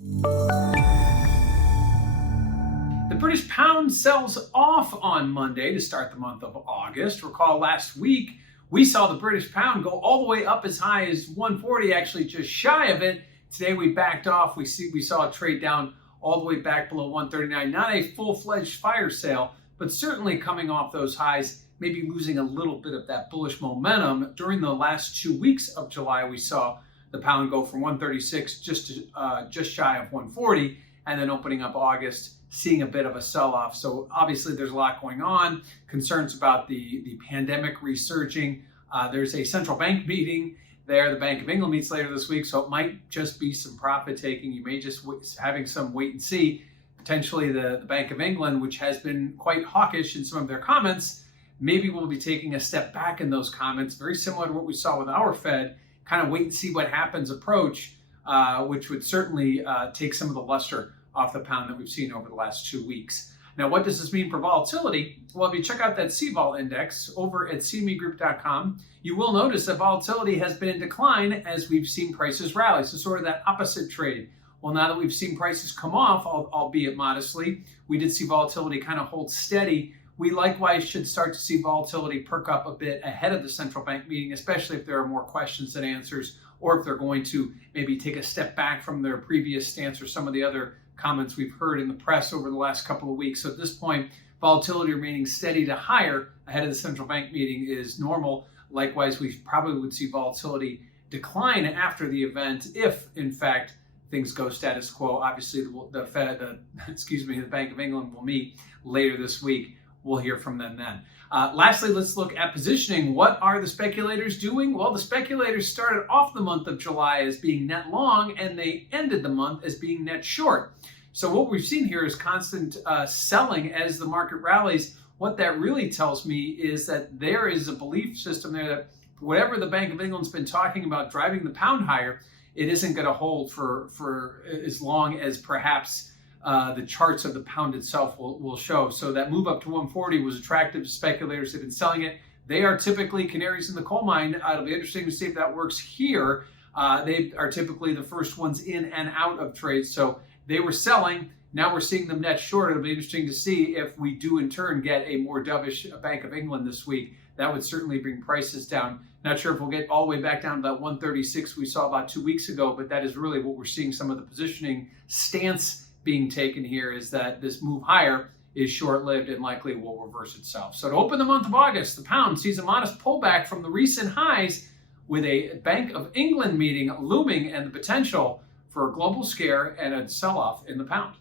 The British pound sells off on Monday to start the month of August. Recall last week, we saw the British pound go all the way up as high as 140, actually just shy of it. Today we backed off. We saw a trade down all the way back below 139. Not a full-fledged fire sale, but certainly coming off those highs, maybe losing a little bit of that bullish momentum. During the last 2 weeks of July, we saw the pound go from 136 just shy of 140, and then opening up August, seeing a bit of a sell-off. So obviously there's a lot going on. Concerns about the pandemic resurging. There's a central bank meeting there. The Bank of England meets later this week, so it might just be some profit taking. You may just having some wait and see. Potentially the Bank of England, which has been quite hawkish in some of their comments, maybe we'll be taking a step back in those comments, very similar to what we saw with our Fed, kind of wait and see what happens approach, which would certainly take some of the luster off the pound that we've seen over the last 2 weeks. Now, what does this mean for volatility? Well, if you check out that CVOL index over at cmegroup.com, you will notice that volatility has been in decline as we've seen prices rally. So sort of that opposite trade. Well, now that we've seen prices come off, albeit modestly, we did see volatility kind of hold steady. We likewise should start to see volatility perk up a bit ahead of the central bank meeting, especially if there are more questions than answers, or if they're going to maybe take a step back from their previous stance or some of the other comments we've heard in the press over the last couple of weeks. So at this point, volatility remaining steady to higher ahead of the central bank meeting is normal. Likewise, we probably would see volatility decline after the event if, in fact, things go status quo. Obviously, the Bank of England will meet later this week. We'll hear from them then. Lastly, let's look at positioning. What are the speculators doing? Well, the speculators started off the month of July as being net long, and they ended the month as being net short. So what we've seen here is constant selling as the market rallies. What that really tells me is that there is a belief system there that whatever the Bank of England's been talking about driving the pound higher, it isn't going to hold for as long as perhaps the charts of the pound itself will show. So that move up to 140 was attractive to speculators. They've been selling it. They are typically canaries in the coal mine. It'll be interesting to see if that works here. They are typically the first ones in and out of trades. So they were selling. Now we're seeing them net short. It'll be interesting to see if we do in turn get a more dovish Bank of England this week. That would certainly bring prices down. Not sure if we'll get all the way back down to that 136 we saw about 2 weeks ago, but that is really what we're seeing. Some of the positioning stance being taken here is that this move higher is short-lived and likely will reverse itself. So to open the month of August, the pound sees a modest pullback from the recent highs with a Bank of England meeting looming and the potential for a global scare and a sell-off in the pound.